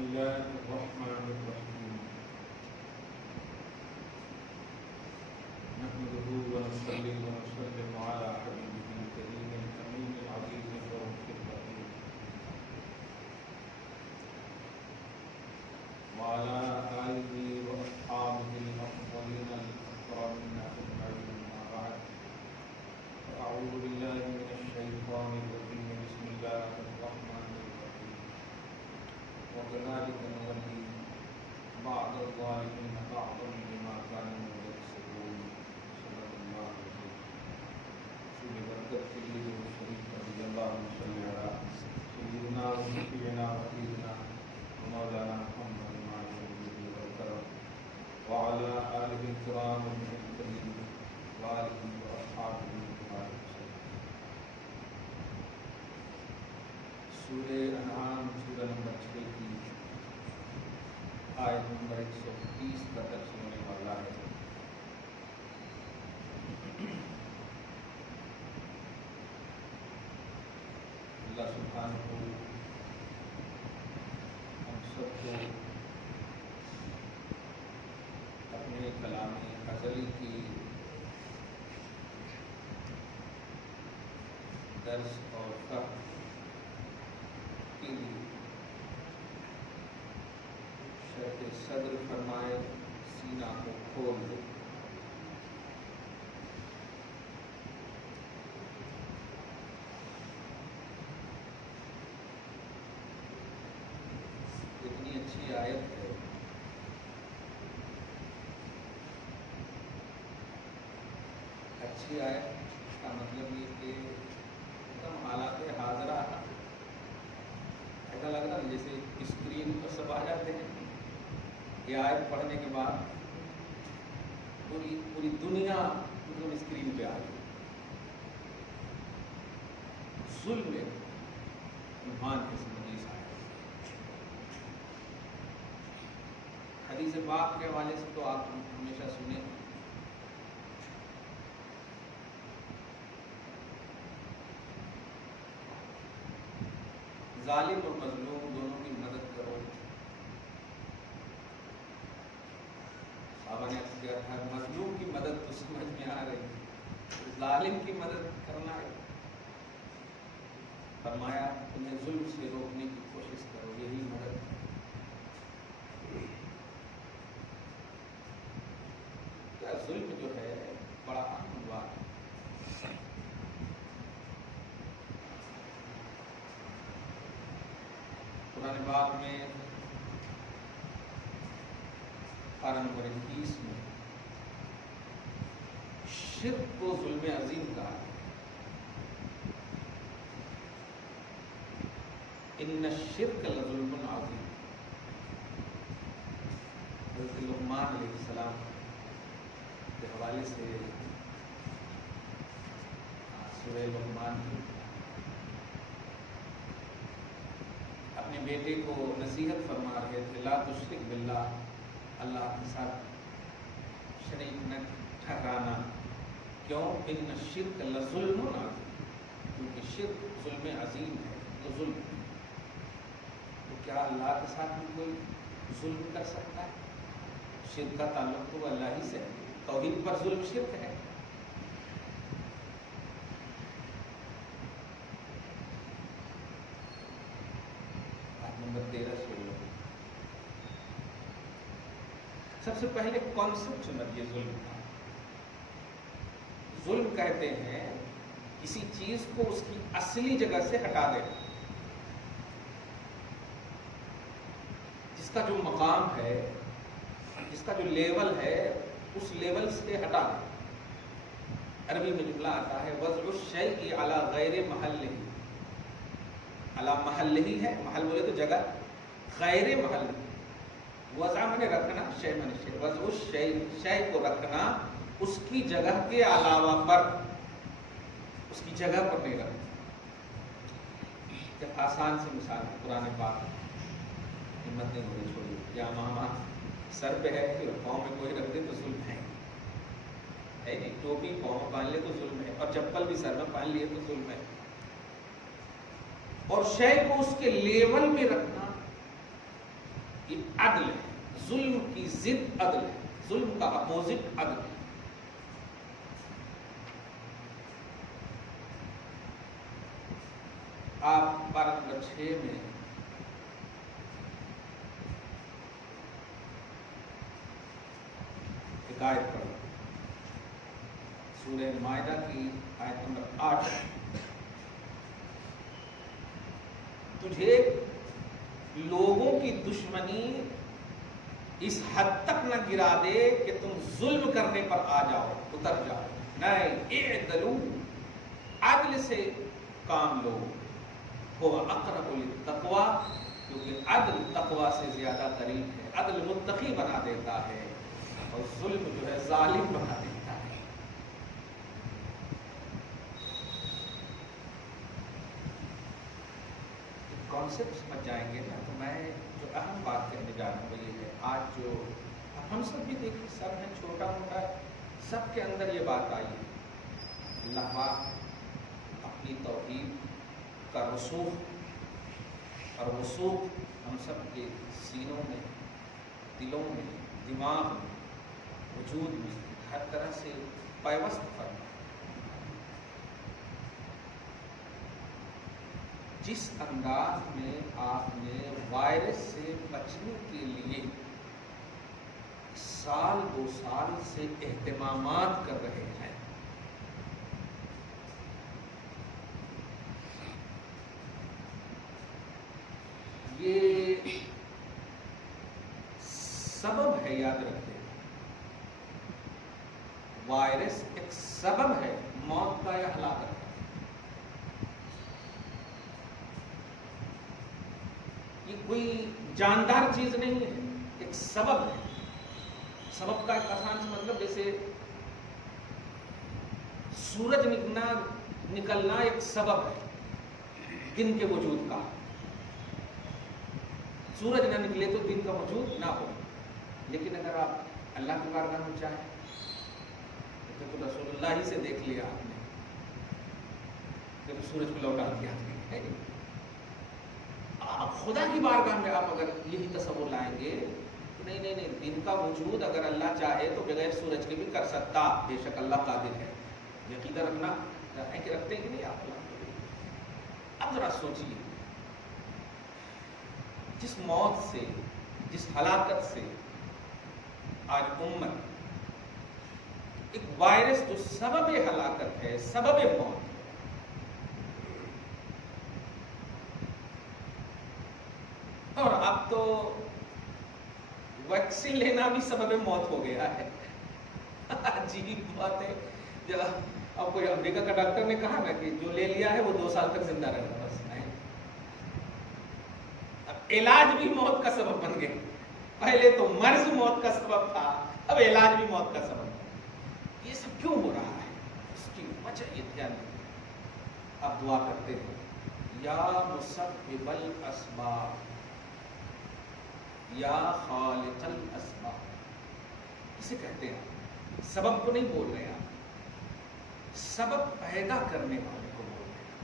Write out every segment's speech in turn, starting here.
الله الرحمن الرحيم نحمده ونصلي ونسلم على حبيبه الكريم الأمين العزيز الرؤوف الرحيم وعلى آله وأصحابه الأفضلين الأكرمين أجمعين أما بعد فأعوذ بالله من الشيطان الرجيم بسم الله الرحمن الرحيم وكذلك نولي بعض الظالمين بعضا بما كانوا يكسبون صدق الله العظيم سورة برکت کے لیے شریف رضی اللہ عنہ صلی علی سیدنا و شفیعنا و حبیبنا مولانا محمد وعلى آله الكرام المحترمين وآله وأصحابه سورہ انعام سورہ نمبر 6 کی آیت نمبر 130 کا درس ہونے والا ہے۔ اللہ سبحانہ ہم سب کو اپنے کلام ازلی کی درس اور فہم کے لیے شرح صدر فرمائے، سینہ کو کھول دے۔ اتنی اچھی آیت ہے، اچھی آیت کا مطلب یہ کہ ایک دم حالات حاضرہ ایسا لگ رہا ہے جیسے اسکرین پر سب آ جاتے ہیں۔ یہ آیت پڑھنے کے بعد پوری دنیا مطلب اسکرین پہ آ گئی۔ ظلم ایمان کے سمجھیس آئے۔ حدیث پاک کے حوالے سے تو آپ ہمیشہ سنیں، ظالم اور مظلوم دونوں کی مدد کرو۔ صحابہ نے کیا تھا، مظلوم کی مدد تو سمجھ میں آ رہی، ظالم کی مدد کرنا ہے۔ فرمایا تمہیں ظلم سے روکنے کی کوشش کرو، یہی مدد ہے۔ کیا ظلم جو ہے بڑا اہم بات ہے۔ قرآن پاک میں پارہ نمبر 21 میں شرک کو ظلم عظیم کہا ہے۔ ان الشرک لظلم عظیم۔ حضرت لقمان علیہ السلام کے حوالے سے سورہ لقمان کی اپنے بیٹے کو نصیحت فرما رہے تھے، لا تشرک باللہ، اللہ کے ساتھ شریک نہ ٹھہرانا۔ کیوں؟ ان الشرک لظلم عظیم، کیونکہ شرک ظلم عظیم ہے، تو ظلم ہے۔ تو کیا اللہ کے ساتھ بھی کوئی ظلم کر سکتا ہے؟ شرک کا تعلق تو اللہ ہی سے ہے، توحید پر ظلم شرک ہے۔ نمبر 13 سورہ۔ سب سے پہلے کانسیپٹ سمجھیے ظلم کا۔ ظلم کہتے ہیں کسی چیز کو اس کی اصلی جگہ سے ہٹا دینا، جس کا جو مقام ہے، جس کا جو لیول ہے، اس لیول سے ہٹا دینا۔ عربی میں جملہ آتا ہے وضع الشیء علی غیر محلہ، علی محلہ ہے، محل بولے تو جگہ، غیر محل، وضع میں رکھنا، شیء میں شیء، وضع الشیء، شیء کو رکھنا اس کی جگہ کے علاوہ پر، اس کی جگہ پر نہیں رکھنا۔ ایک آسان سی مثال ہے قرآن پاک، ہمت نہیں ہونی چھوڑی، یا ماما سر پہ ہے کہ پاؤں میں کوئی رکھ دے تو ظلم ہے نہیں، ٹوپی پاؤں میں باندھ لے تو ظلم ہے، اور چپل بھی سر میں باندھ لیے تو ظلم ہے۔ اور شے کو اس کے لیول میں رکھنا عدل ہے، ظلم کی ضد عدل ہے، ظلم کا اپوزٹ عدل ہے۔ آپ پارہ نمبر 6 میں ایک آیت پڑھیں، سورہ مائدہ کی آیت نمبر 8۔ تجھے لوگوں کی دشمنی اس حد تک نہ گرا دے کہ تم ظلم کرنے پر آ جاؤ، اتر جاؤ، نہیں، اعدلوا، عدل سے کام لو، هو اقرب للتقوی، کیونکہ عدل تقوی سے زیادہ قریب ہے۔ عدل متقی بنا دیتا ہے اور ظلم جو ہے ظالم بنا دیتا ہے۔ کانسیپٹ سمجھ جائیں گے نا تو میں جو اہم بات کہنے جا رہا ہوں وہ یہ ہے، آج جو ہم سب بھی دیکھیں، سب ہیں، چھوٹا موٹا، سب کے اندر یہ بات آئی ہے، اللہ پاک اپنی توحید کا رسوخ اور وثوق ہم سب کے سینوں میں، دلوں میں، دماغ میں، وجود میں ہر طرح سے پیوست فرمائے۔ جس انداز میں آپ نے وائرس سے بچنے کے لیے سال 2 سال سے اہتمامات کر رہے ہیں، یہ سبب ہے، یاد رکھیں، وائرس ایک سبب ہے موت کا یا ہلاکت کا۔ یہ کوئی جاندار چیز نہیں ہے، ایک سبب ہے۔ سبب کا ایک آسان سے مطلب جیسے سورج نکلنا ایک سبب ہے دن کے وجود کا، سورج نہ نکلے تو دن کا وجود نہ ہو۔ لیکن اگر آپ اللہ کی بارگاہ میں چاہیں تو رسول اللہ ہی سے دیکھ لیا آپ نے کہ سورج کو لوٹا دیا، خدا کی بارگاہ میں آپ اگر یہی تصور لائیں گے تو نہیں، دن کا وجود اگر اللہ چاہے تو بغیر سورج کے بھی کر سکتا، بے شک اللہ قادر ہے۔ یقین رکھنا ہے کہ رکھتے کہ نہیں آپ؟ اب ذرا سوچیے، جس موت سے، جس ہلاکت سے آج امت، ایک وائرس جو سبب ہلاکت ہے، سبب موت ہے، اور اب تو ویکسین لینا بھی سبب موت ہو گیا ہے۔ عجیب بات ہے، جب اب کوئی امریکہ کا ڈاکٹر نے کہا نا کہ جو لے لیا ہے وہ 2 سال تک زندہ رہے گا، بس نہیں، اب علاج بھی موت کا سبب بن گیا۔ پہلے تو مرض موت کا سبب تھا، اب علاج بھی موت کا سبب ہے۔ یہ سب کیوں ہو رہا ہے؟ اس کی وجہ یہ دھیان دیں۔ اب دعا کرتے ہیں، یا مسبب الاسباب، یا خالق الاسباب، اسے کہتے ہیں۔ سبب کو نہیں بول رہے آپ، سبب پیدا کرنے والے کو بول رہے ہیں۔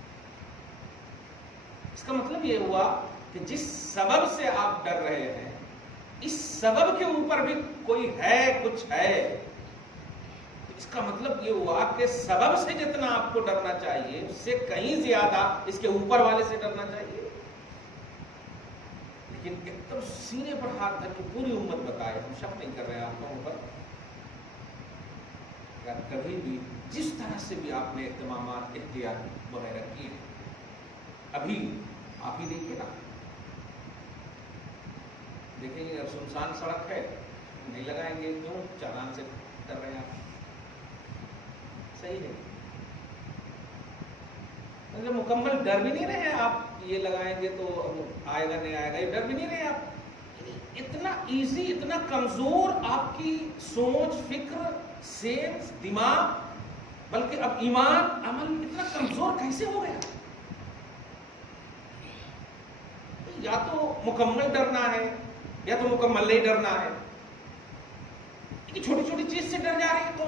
اس کا مطلب یہ ہوا کہ جس سبب سے آپ ڈر رہے ہیں، اس سبب کے اوپر بھی کوئی ہے، کچھ ہے، تو اس کا مطلب یہ ہوا کہ سبب سے جتنا آپ کو ڈرنا چاہیے اس سے کہیں زیادہ اس کے اوپر والے سے ڈرنا چاہیے۔ لیکن ایک دم سینے پر ہاتھ دھر کے پوری امت بتائے، ہم شک نہیں کر رہے ہیں آپ لوگوں پر، کبھی بھی جس طرح سے بھی آپ نے اہتمامات، احتیاط وغیرہ کیے، ابھی آپ ہی دیکھیے نا، دیکھیں گے اب سنسان سڑک ہے، نہیں لگائیں گے، کیوں؟ چالان سے ڈر رہے ہیں آپ۔ صحیح ہے، مطلب مکمل ڈر بھی نہیں رہے آپ، یہ لگائیں گے تو آئے گا نہیں آئے گا، یہ ڈر بھی نہیں رہے آپ۔ اتنا ایزی، اتنا کمزور آپ کی سوچ، فکر، سینس، دماغ، بلکہ اب ایمان، عمل اتنا کمزور کیسے ہو گیا؟ یا تو مکمل ڈرنا ہے یا تو مکمل نہیں ڈرنا ہے، چھوٹی چھوٹی چیز سے ڈر جا رہے ہیں۔ تو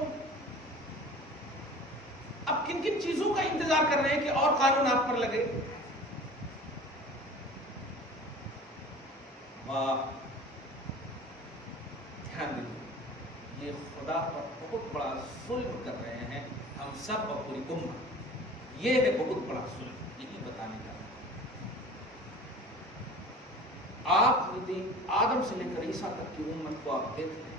اب کن کن چیزوں کا انتظار کر رہے ہیں کہ اور قانون آپ پر لگے؟ واہ، یہ خدا پر بہت بڑا ظلم کر رہے ہیں ہم سب اور پوری امت. یہ ہے بہت بڑا ظلم. یہی بتانے کا آپ حضرت آدم سے لے کر عیسیٰ تک کی امت کو آپ دیکھ لیں.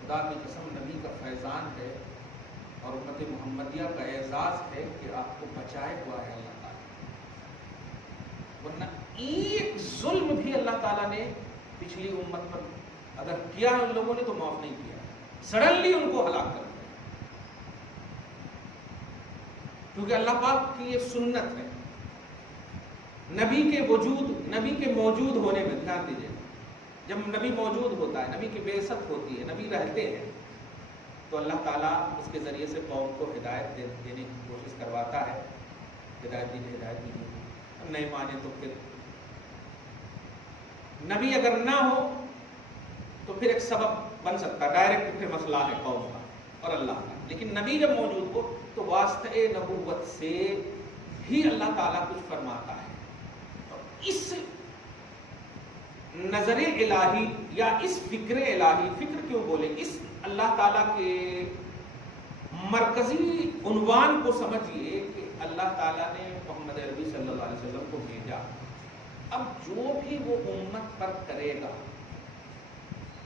خدا کی قسم نبی کا فیضان ہے اور امت محمدیہ کا اعزاز ہے کہ آپ کو بچائے ہوا ہے اللہ تعالیٰ. ورنہ ایک ظلم بھی اللہ تعالیٰ نے پچھلی امت پر اگر کیا ہے ان لوگوں نے تو معاف نہیں کیا. سڈنلی ان کو ہلاک کر دیا. کیونکہ اللہ پاک کی یہ سنت ہے. نبی کے موجود ہونے میں دھیان دیجیے، جب نبی موجود ہوتا ہے، نبی کی بعثت ہوتی ہے، نبی رہتے ہیں، تو اللہ تعالیٰ اس کے ذریعے سے قوم کو ہدایت دینے کی کوشش کرواتا ہے. ہدایت دیجیے. اب نہیں مانے تو پھر نبی اگر نہ ہو تو پھر ایک سبب بن سکتا ہے، ڈائریکٹ پھر مسئلہ ہے قوم کا اور اللہ کا. لیکن نبی جب موجود ہو تو واسطے نبوت سے ہی اللہ تعالیٰ کچھ فرماتا ہے. اس نظر الہی یا اس فکر الہی، فکر کیوں بولے، اس اللہ تعالیٰ کے مرکزی عنوان کو سمجھیے کہ اللہ تعالیٰ نے محمد عربی صلی اللہ علیہ وسلم کو بھیجا. اب جو بھی وہ امت پر کرے گا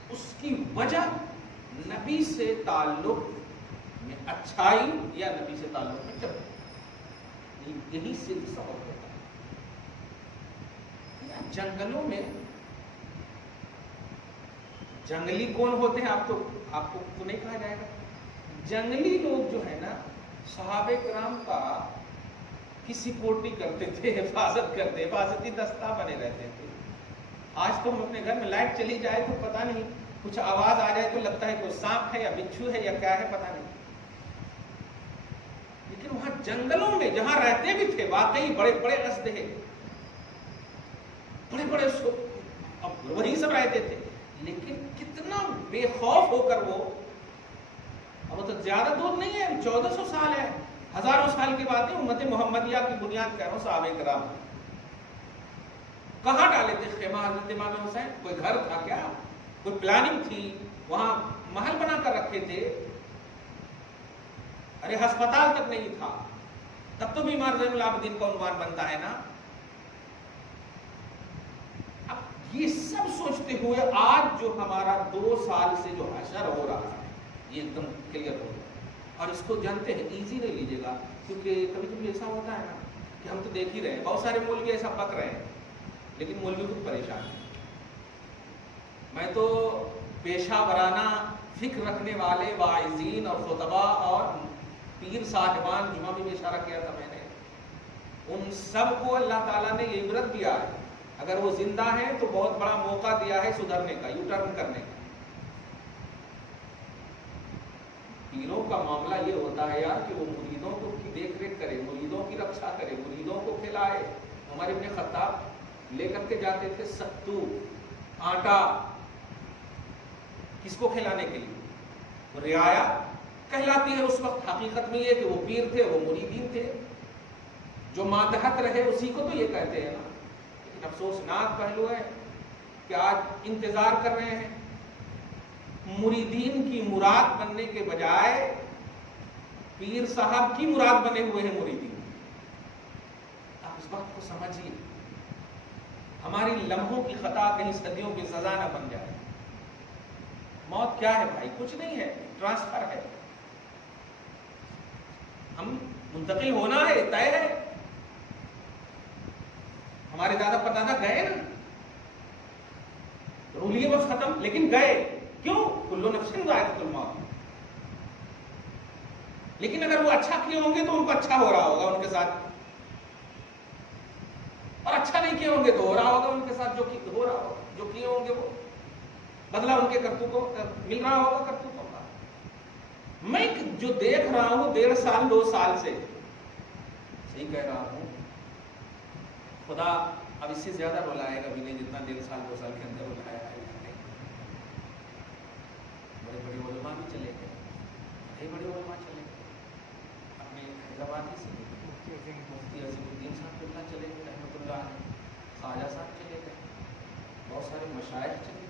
اس کی وجہ نبی سے تعلق میں اچھائی یا نبی سے تعلق میں چبائی، یہی صرف سبب ہوتا ہے. جنگلوں میں جنگلی کون ہوتے ہیں آپ کو تو نہیں کہا جائے گا. جنگلی لوگ جو ہے نا صحابہ کرام کا کی سپورٹ بھی کرتے تھے، حفاظت کرتے، حفاظتی دستہ بنے رہتے تھے. آج تو ہم اپنے گھر میں لائٹ چلی جائے تو پتہ نہیں، کچھ آواز آ جائے تو لگتا ہے کوئی سانپ ہے یا بچھو ہے یا کیا ہے پتہ نہیں. لیکن وہاں جنگلوں میں جہاں رہتے بھی تھے واقعی بڑے بڑے اسلحے، بڑے بڑے وہی سب رہتے تھے. لیکن کتنا بے خوف ہو کر وہ تو زیادہ دور نہیں ہے، 1400 سال ہے، ہزاروں سال کی بات ہے. امت محمدیہ کی بنیاد کہہ رہا ہوں. صحابہ کرام کہاں ڈالے تھے خیمہ حضرت امام حسین؟ کوئی گھر تھا کیا؟ کوئی پلاننگ تھی؟ وہاں محل بنا کر رکھے تھے؟ ارے ہسپتال تک نہیں تھا. تب تو بیمار زین العابدین کا عنوان بنتا ہے نا. یہ سب سوچتے ہوئے آج جو ہمارا 2 سال سے جو حشر ہو رہا ہے یہ ایک دم کلیئر ہو رہا ہے. اور اس کو جانتے ہیں، ایزی نہیں لیجیے گا، کیونکہ کبھی کبھی ایسا ہوتا ہے نا کہ ہم تو دیکھ ہی رہے ہیں بہت سارے مولوی ایسا پک رہے ہیں لیکن مولوی خود پریشان ہے. میں تو پیشہ ورانہ فکر رکھنے والے واعظین اور خطبہ اور پیر صاحبان، جمعہ بھی اشارہ کیا تھا میں نے، ان سب کو اللہ تعالیٰ نے یہ عبرت دیا ہے. اگر وہ زندہ ہیں تو بہت بڑا موقع دیا ہے سدھرنے کا، یو ٹرن کرنے کا. پیروں کا معاملہ یہ ہوتا ہے یار کہ وہ مریدوں کو کی دیکھ ریکھ کرے، مریدوں کی رکشا کرے، مریدوں کو کھلائے. ہمارے ابن خطاب لے کر کے جاتے تھے ستو، آٹا، کس کو کھلانے کے لیے؟ رعایا کہلاتی ہے اس وقت. حقیقت میں یہ کہ وہ پیر تھے، وہ مریدین تھے. جو ماتحت رہے اسی کو تو یہ کہتے ہیں نا. لیکن افسوسناک پہلو ہے کہ آج انتظار کر رہے ہیں مریدین کی مراد بننے کے بجائے پیر صاحب کی مراد بنے ہوئے ہیں مریدین. آپ اس بات کو سمجھیے، ہماری لمحوں کی خطا کہیں صدیوں کی سزا نہ بن جائے. موت کیا ہے بھائی؟ کچھ نہیں ہے، ٹرانسفر ہے. ہم منتقل ہونا ہے، طے ہے. ہمارے دادا پردادا گئے نا، رولیے بس ختم، لیکن گئے کیوں؟ کل نفس ذائقۃ الموت. لیکن اگر وہ اچھا کیے ہوں گے تو ان کو اچھا ہو رہا ہوگا ان کے ساتھ، اور اچھا نہیں کیے ہوں گے تو ہو رہا ہوگا ان کے ساتھ جو ہو رہا ہوگا. جو کیے ہوں گے وہ بدلہ ان کے کرتوتوں کو مل رہا ہوگا کرتوتوں کا. میں جو دیکھ رہا ہوں 1.5 سال 2 سال سے، صحیح کہہ رہا ہوں، خدا اب اس سے زیادہ رلائے گا بھی نہیں جتنا 1.5 سال 2 سال کے اندر رلایا ہے. بڑے بڑے علماء بھی چلے گئے، بڑے علماء چلے گئے. اپنے حیدرآباد ہی سے مفتی عظیم الدین صاحب اللہ چلے گئے رحمۃ اللہ علیہ، خواجہ صاحب چلے گئے، بہت سارے مشائخ چلے گئے،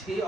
6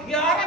11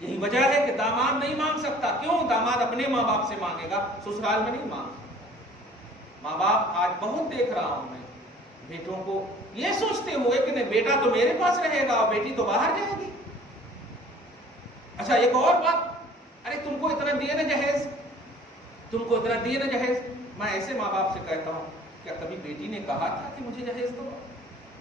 یہی وجہ ہے کہ داماد نہیں مانگ سکتا. کیوں؟ داماد اپنے ماں باپ سے مانگے گا, سسرال میں نہیں مانگ سکتا. ماں باپ آج بہت دیکھ رہا ہوں میں بیٹوں کو یہ سوچتے ہوئے کہ نہیں بیٹا تو میرے پاس رہے گا اور بیٹی تو باہر جائے گی. اچھا ایک اور بات, ارے تم کو اتنا دیے نا جہیز, تم کو اتنا دیے نا جہیز. میں ایسے ماں باپ سے کہتا ہوں کیا کبھی بیٹی نے کہا تھا کہ مجھے جہیز دو؟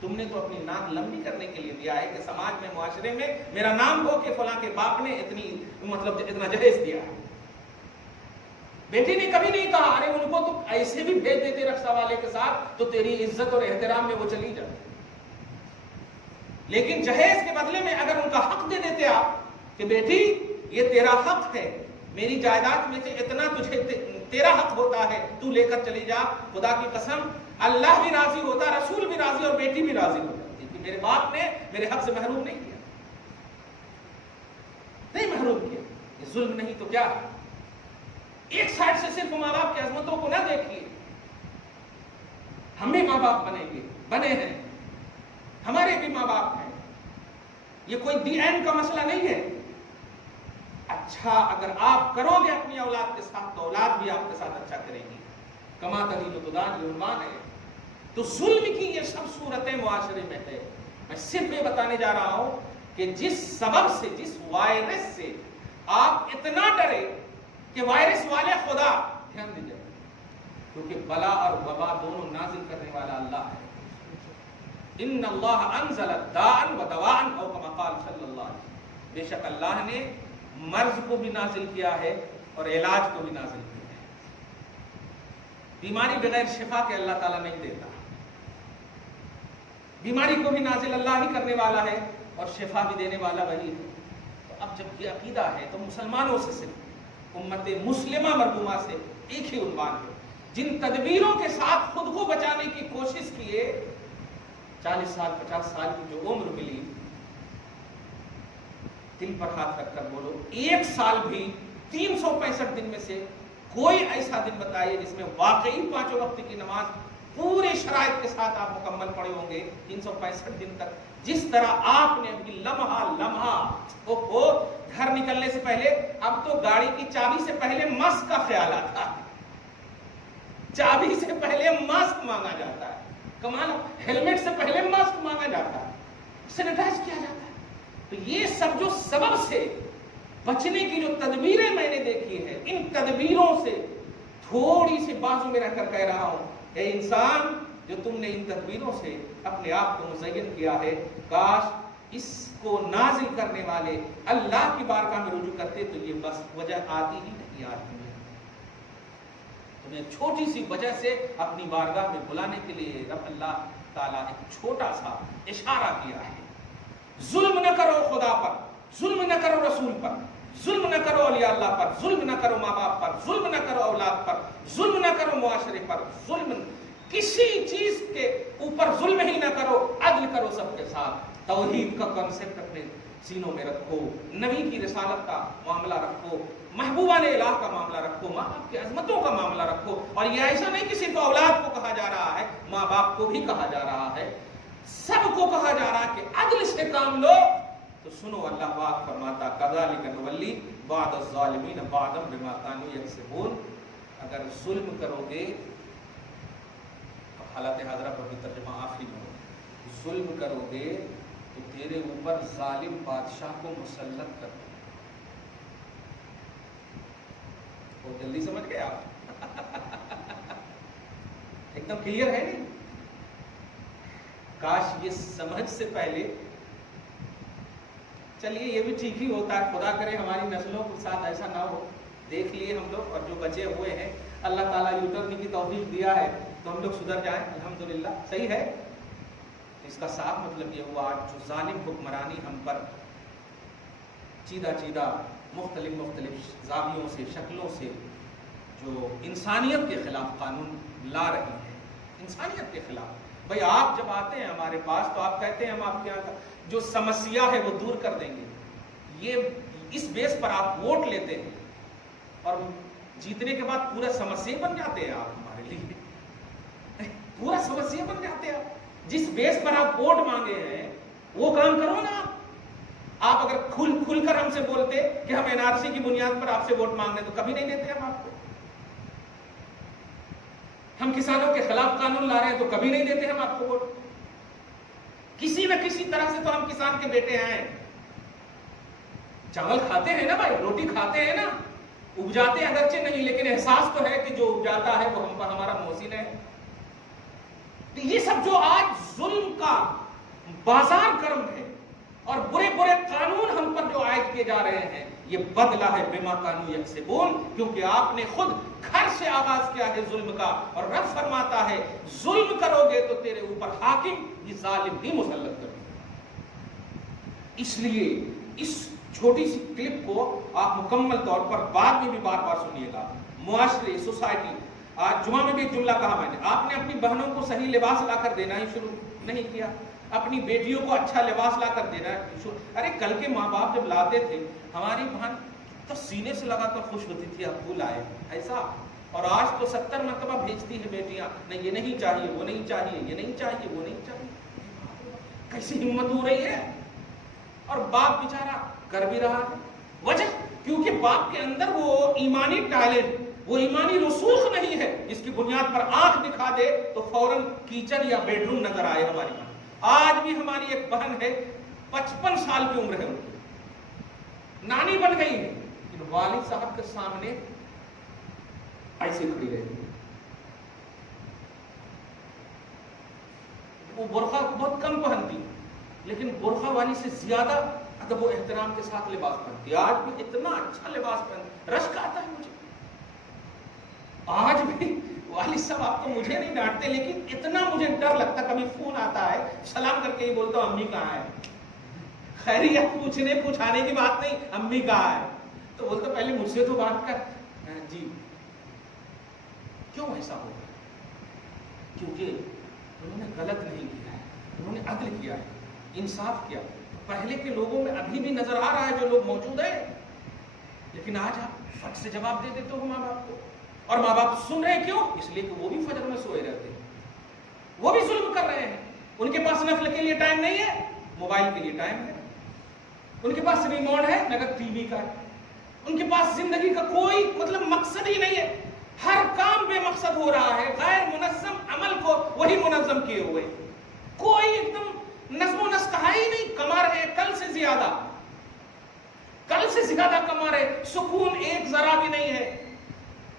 تم نے تو اپنی ناک لمبی کرنے کے لیے دیا ہے کہ سماج میں معاشرے میں میرا نام ہو کہ فلاں کے باپ نے اتنا جہیز دیا ہے. بیٹی نے کبھی نہیں کہا ارے ان کو تو ایسے بھی بھیج دیتے رکشہ والے کے ساتھ تو تیری عزت اور احترام میں وہ چلی جاتی. لیکن جہیز کے بدلے میں اگر ان کا حق دے دیتے آپ کہ بیٹی یہ تیرا حق ہے, میری جائیداد میں سے اتنا تجھے تیرا حق ہوتا ہے, تو لے کر چلی جا, خدا کی قسم اللہ بھی راضی ہوتا, رسول بھی راضی اور بیٹی بھی راضی ہوتا کہ میرے باپ نے میرے حق سے محروم نہیں کیا, نہیں محروم کیا. یہ ظلم نہیں تو کیا ہے؟ ایک سائڈ سے صرف ماں باپ کی عظمتوں کو نہ دیکھیے. ہم بھی ماں باپ بنے ہیں, ہمارے بھی ماں باپ ہیں. یہ کوئی دی اینڈ کا مسئلہ نہیں ہے. اچھا اگر آپ کرو گے اپنی اولاد کے ساتھ تو اولاد بھی آپ کے ساتھ اچھا کرے گی. کما تدین تدان یہ عنوان ہے. تو ظلم کی یہ سب صورتیں معاشرے میں ہے. میں صرف یہ بتانے جا رہا ہوں کہ جس سبب سے, جس وائرس سے آپ اتنا ڈرے کہ وائرس والے خدا دھیان دیجیے, کیونکہ بلا اور وبا دونوں نازل کرنے والا اللہ ہے. ان اللہ انزل داء و دواء او کما قال صلی اللہ علیہ وسلم. بے شک اللہ نے مرض کو بھی نازل کیا ہے اور علاج کو بھی نازل کیا ہے. بیماری بغیر شفا کے اللہ تعالیٰ نہیں دیتا. بیماری کو بھی نازل اللہ ہی کرنے والا ہے اور شفا بھی دینے والا وہی ہے. تو اب جب یہ عقیدہ ہے تو مسلمانوں سے صرف امت مسلمہ مرحومہ سے ایک ہی عنوان ہے, جن تدبیروں کے ساتھ خود کو بچانے کی کوشش کیے, 40 سال 50 سال کی جو عمر ملی, دل پر ہاتھ رکھ کر بولو ایک سال بھی 365 دن میں سے کوئی ایسا دن بتائیے جس میں واقعی 5 وقت کی نماز پورے شرائط کے ساتھ آپ مکمل پڑے ہوں گے 365 دن تک, جس طرح آپ نے ابھی لمحہ گھر نکلنے سے پہلے, اب تو گاڑی کی چابی سے پہلے ماسک کا خیال آتا ہے, چابی سے پہلے ماسک مانگا جاتا ہے, کمال ہیلمٹ سے پہلے ماسک مانگا جاتا ہے, سینیٹائز کیا جاتا ہے. تو یہ سب جو سبب سے بچنے کی جو تدبیریں میں نے دیکھی ہے, ان تدبیروں سے تھوڑی سی بازو میں رہ کر کہہ رہا ہوں, اے انسان جو تم نے ان تدبیروں سے اپنے آپ کو مزین کیا ہے, کاش اس کو نازل کرنے والے اللہ کی بارگاہ میں رجوع کرتے تو یہ بس وجہ آتی ہی نہیں آتی ہے. تمہیں چھوٹی سی وجہ سے اپنی بارگاہ میں بلانے کے لیے رب اللہ تعالیٰ ایک چھوٹا سا اشارہ کیا ہے. ظلم نہ کرو خدا پر, ظلم نہ کرو رسول پر, ظلم نہ کرو اولیاء اللہ پر, ظلم نہ کرو ماں باپ پر, ظلم نہ کرو اولاد پر, ظلم نہ کرو معاشرے پر, ظلم کسی چیز کے اوپر ظلم ہی نہ کرو, عدل کرو سب کے ساتھ. توحید کا کنسپٹ اپنے سینوں میں رکھو, نبی کی رسالت کا معاملہ رکھو, محبوبہ نے الہ کا معاملہ رکھو, ماں باپ کی عظمتوں کا معاملہ رکھو. اور یہ ایسا نہیں کہ صرف اولاد کو کہا جا رہا ہے, ماں باپ کو بھی کہا جا رہا ہے, سب کو کہا جا رہا ہے کہ عدل سے کام لو. تو سنو اللہ پاک فرماتا کذالک نولی بعض الظالمین بعضا بما کانوا یکسبون. اگر ظلم کرو گے حالت حاضرہ پر بھی ترجمہ آخری میں ہو, ظلم کرو گے تو تیرے اوپر ظالم بادشاہ کو مسلط کر دو. بہت جلدی سمجھ گئے آپ, ایک دم کلیئر ہے نہیں؟ کاش یہ سمجھ سے پہلے, چلیے یہ بھی ٹھیک ہی ہوتا ہے, خدا کرے ہماری نسلوں کے ساتھ ایسا نہ ہو. دیکھ لیے ہم لوگ, اور جو بچے ہوئے ہیں اللہ تعالیٰ یوٹرن کی توفیق دیا ہے تو ہم لوگ سدھر جائیں, الحمدللہ صحیح ہے. اس کا صاف مطلب یہ ہوا جو ظالم حکمرانی ہم پر چیدہ مختلف زاویوں سے, شکلوں سے جو انسانیت کے خلاف قانون لا رہی ہے, انسانیت کے خلاف. بھائی آپ جب آتے ہیں ہمارے پاس تو آپ کہتے ہیں ہم آپ کے یہاں کا جو سمسیا ہے وہ دور کر دیں گے. یہ اس بیس پر آپ ووٹ لیتے ہیں اور جیتنے کے بعد پورا سمسیا بن جاتے ہیں آپ ہمارے لیے, پورا سمسیا بن جاتے ہیں. جس بیس پر آپ ووٹ مانگے ہیں وہ کام کرو نا. آپ اگر کھل کر ہم سے بولتے کہ ہم NRC کی بنیاد پر آپ سے ووٹ مانگ رہے ہیں تو کبھی نہیں دیتے ہم آپ کو. ہم کسانوں کے خلاف قانون لا رہے ہیں تو کبھی نہیں دیتے ہم آپ کو ووٹ. کسی نہ کسی طرح سے تو ہم کسان کے بیٹے ہیں. چاول کھاتے ہیں نا بھائی, روٹی کھاتے ہیں نا, اگجاتے اگرچہ نہیں لیکن احساس تو ہے کہ جو اگجاتا ہے وہ ہم پر ہمارا محسن ہے. تو یہ سب جو آج ظلم کا بازار گرم ہے اور برے برے قانون ہم پر جو عائد کیے جا رہے ہیں, یہ بدلہ ہے بما کانوا یکسبون, کیونکہ آپ نے خود گھر سے آغاز کیا ہے ظلم کا, اور رب فرماتا ہے ظلم کرو گے تو تیرے اوپر حاکم یہ ظالم ہی مسلط کرے. اس لیے اس چھوٹی سی کلپ کو آپ مکمل طور پر بعد میں بھی بار بار سنیے گا. معاشرے, سوسائٹی, آج جمعہ میں بھی ایک جملہ کہا میں نے, آپ نے اپنی بہنوں کو صحیح لباس لا کر دینا ہی شروع نہیں کیا, اپنی بیٹیوں کو اچھا لباس لا کر دینا ہے. ارے کل کے ماں باپ جب لاتے تھے, ہماری بہن تو سینے سے لگا کر خوش ہوتی تھی ابو لائے ایسا, اور آج تو 70 مرتبہ بھیجتی ہے بیٹیاں, نہیں یہ نہیں چاہیے, وہ نہیں چاہیے, یہ نہیں چاہیے, وہ نہیں چاہیے. کیسی ہمت ہو رہی ہے. اور باپ بیچارہ کر بھی رہا ہے. وجہ کیونکہ باپ کے اندر وہ ایمانی ٹیلنٹ, وہ ایمانی رسوخ نہیں ہے جس کی بنیاد پر آنکھ دکھا دے تو فوراً کچن یا بیڈ روم نظر آئے. ہماری بہن, آج بھی ہماری ایک بہن ہے 55 سال کی عمر ہے ان کی, نانی بن گئی ہے, لیکن والد صاحب کے سامنے ایسے کھڑی رہتی ہے. وہ برقع بہت کم پہنتی لیکن برقع والی سے زیادہ ادب و احترام کے ساتھ لباس پہنتی. آج بھی اتنا اچھا لباس پہنتی, رشک آتا ہے مجھے. آج بھی والد صاحب آپ تو مجھے نہیں ڈانٹتے لیکن اتنا مجھے ڈر لگتا, کبھی فون آتا ہے سلام کر کے ہی بولتا ہوں امی کہاں ہے, خیریت پوچھانے کی بات نہیں, امی کہاں ہے, تو بولتا پہلے مجھ سے تو بات کر. جی کیوں ایسا ہو گیا؟ کیونکہ انہوں نے غلط نہیں کیا ہے, انہوں نے عدل کیا ہے, انصاف کیا. پہلے کے لوگوں میں ابھی بھی نظر آ رہا ہے جو لوگ موجود ہیں, لیکن آج آپ فٹ سے جواب دے دیتے ہو ماں باپ کو. اور ماں باپ سن رہے ہیں کیوں؟ اس لیے کہ وہ بھی فجر میں سوئے رہتے ہیں, وہ بھی ظلم کر رہے ہیں. ان کے پاس نفل کے لیے ٹائم نہیں ہے, موبائل کے لیے ٹائم ہے. ان کے پاس ریموٹ ہے مگر ٹی وی کا ہے. ان کے پاس زندگی کا کوئی مقصد ہی نہیں ہے. ہر کام بے مقصد ہو رہا ہے, غیر منظم عمل کو وہی منظم کیے ہوئے. کوئی ایک دم نظم و نسق ہے ہی نہیں. کما رہے کل سے زیادہ کما رہے, سکون ایک ذرا بھی نہیں ہے.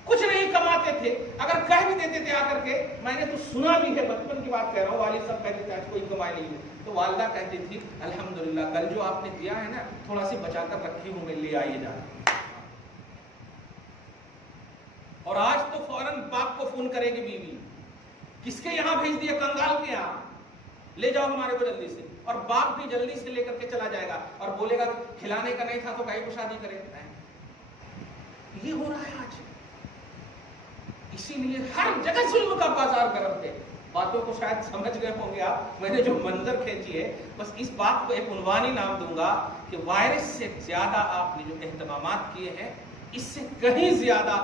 کچھ نہیں کماتے تھے, اگر کہہ بھی دیتے تھے آ کر کے, میں نے تو سنا بھی ہے, بچپن کی بات کہہ رہا ہوں, والد صاحب کہتے تھے آج کوئی کمائی نہیں ہے, تو والدہ کہتی تھی الحمدللہ کل جو آپ نے دیا ہے نا تھوڑا سی بچا کر رکھی ہوں میں, لے آئیے جا. اور آج تو فوراً باپ کو فون کرے گی بیوی, کس کے یہاں بھیج دیا, کنگال کے یہاں, لے جاؤ ہمارے کو جلدی سے. اور باپ بھی جلدی سے لے کر کے چلا جائے گا اور بولے گا کھلانے کا نہیں تھا تو کہیں کو شادی کرے. یہ ہو رہا ہے آج. اسی لیے ہر جگہ ظلم کا بازار گرم ہے. باتوں کو شاید سمجھ گئے ہوں گے آپ, میں نے جو منظر کھینچی ہے بس اس بات کو ایک عنوانی نام دوں گا کہ وائرس سے زیادہ آپ نے جو اہتمامات کیے ہیں اس سے کہیں زیادہ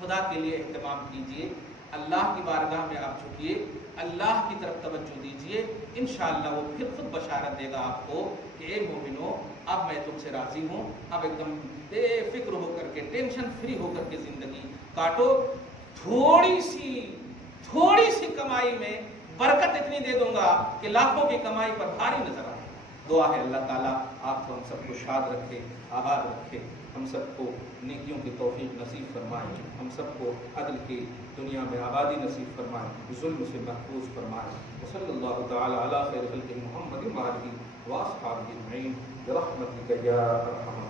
خدا کے لیے اہتمام کیجئے. اللہ کی بارگاہ میں آپ جھکیے, اللہ کی طرف توجہ دیجئے, انشاءاللہ وہ پھر خود بشارت دے گا آپ کو کہ اے مومنو اب میں تم سے راضی ہوں, اب ایک دم بے فکر ہو کر کے, ٹینشن فری ہو کر کے زندگی کاٹو. تھوڑی سی کمائی میں برکت اتنی دے دوں گا کہ لاکھوں کی کمائی پر بھاری نظر آئے. دعا ہے اللہ تعالیٰ آپ کو ہم سب کو شاد رکھے, آباد رکھے, ہم سب کو نیکیوں کی توفیق نصیب فرمائے, ہم سب کو عدل کی دنیا میں آبادی نصیب فرمائے, ظلم سے محفوظ فرمائے. وصلی اللہ تعالیٰ علی خیر خلقہ محمد وآلہ وأصحابہ اجمعین برحمتک یا ارحم